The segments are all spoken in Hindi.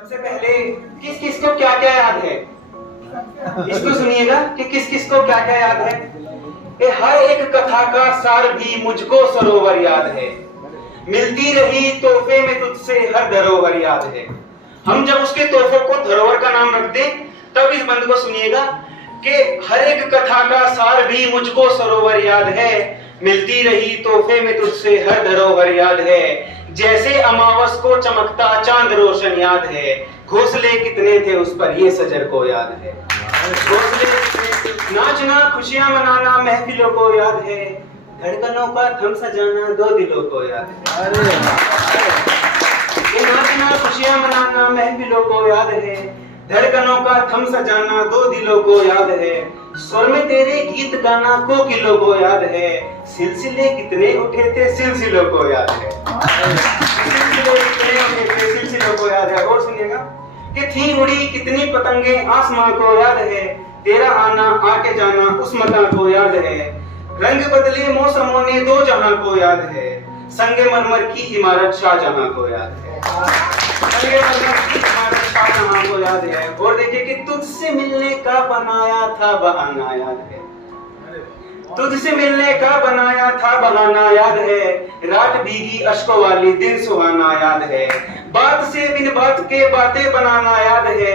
सबसे पहले किस किस को क्या क्या याद है, इसको सुनिएगा कि किस किस को क्या क्या याद है। हर एक कथा का सार भी मुझको सरोवर याद है, मिलती रही तोहफे में तुझसे हर धरोहर याद है। हम जब उसके तोहफों को धरोहर का नाम रख दें तब इस बंद को सुनिएगा कि हर एक कथा का सार भी मुझको सरोवर याद है, मिलती रही तोहफे में तुझसे हर धरोहर याद है। जैसे अमावस को चमकता चांद रोशन याद है, घोंसले कितने थे उस पर ये सजर को याद है। घोंसले नाचना खुशियां मनाना महफिलों को याद है, धड़कनों का थम सजाना दो दिलों को याद है। ये नाचना खुशियां मनाना महफिलों को याद है, धड़कनों का थम सजाना दो दिलों को याद है। स्वर में तेरे गीत गाना कोकिलों को याद है, सिलसिले कितने उठे थे सिलसिलों को याद है। सिलसिले कितने उठे थे सिलसिलों को याद है। और सुनिएगा कि थी उड़ी कितनी पतंगे आसमां को याद है, तेरा आना आके जाना उस मता को याद है। रंग बदले मौसमों ने दो जहां को याद है, संगमरमर की इमारत शाहजहां को याद है। संगमरमर की इमारत शाहजहां को याद है। और देखिए कि तुझसे मिलने का बनाया था बहाना याद है, तुझसे मिलने का बनाया था बहाना याद है। रात भीगी अश्कों वाली दिन सुहाना याद है, बात से बिन बात के बातें बनाना याद है।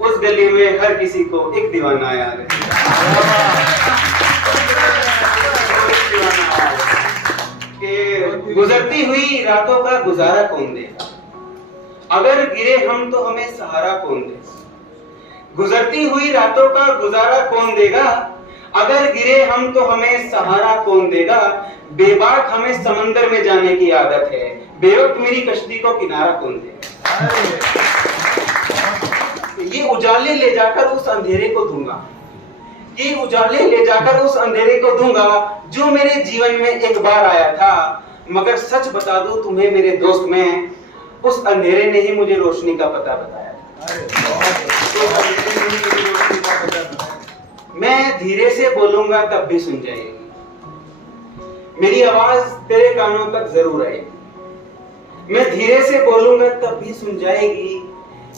उस गली में हर किसी को एक दीवाना याद है। गुजरती हुई रातों का गुजारा कौन देगा, अगर गिरे हम तो हमें सहारा कौन देगा। गुजरती हुई रातों का गुजारा कौन देगा, अगर गिरे हम तो हमें सहारा कौन देगा। बेबाक हमें समंदर में जाने की आदत है, बेवक्त मेरी कश्ती को किनारा कौन देगा। ये उजाले ले जाकर उस अंधेरे को दूंगा, ये उजाले ले जाकर उस अंधेरे को दूंगा जो मेरे जीवन में एक बार आया था। मगर सच बता दूं तुम्हें मेरे दोस्त, में उस अंधेरे ने ही मुझे रोशनी का पता बताया। मैं धीरे से बोलूंगा तब भी सुन जाएगी, मेरी आवाज तेरे कानों तक जरूर आएगी। मैं धीरे से बोलूंगा तब भी सुन जाएगी,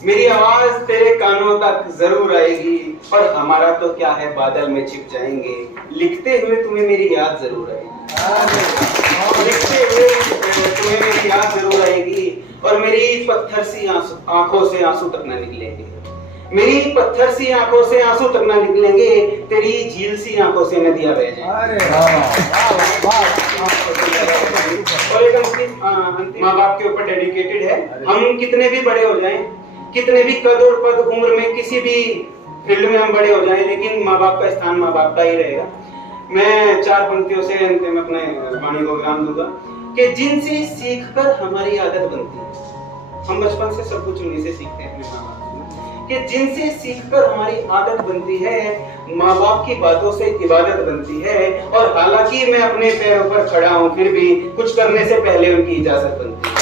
मेरी आवाज तेरे कानों तक जरूर आएगी। और हमारा तो क्या है, बादल में छिप जाएंगे, लिखते हुए तुम्हें मेरी याद जरूर आएगी। लिखते हुए तुम्हें मेरी याद जरूर आएगी। और मेरी पत्थर सी आंखों से आंसू तक न निकलेंगे, मेरी पत्थर सी आंखों से आंसू तक न निकलेंगे, तेरी झील सी आंखों से नदियां बह जाएंगी। और एक अंतिम माँ बाप के ऊपर डेडिकेटेड है। हम कितने भी बड़े हो जाएं, कितने भी कद और पद उम्र में किसी भी फील्ड में हम बड़े हो जाएं, लेकिन माँ बाप का स्थान माँ बाप का ही रहेगा। मैं 4 पंक्तियों से अंतिम अपने वाणी को विराम दूंगा कि जिनसे सीखकर हमारी आदत बनती है, हम बचपन से सब कुछ उन्हीं से सीखते हैं अपने माँ बाप कि जिनसे सीखकर हमारी आदत बनती है, माँ बाप की बातों से इबादत बनती है। और हालांकि मैं अपने पैरों पर खड़ा हूँ फिर भी कुछ करने से पहले उनकी इजाजत बनती है।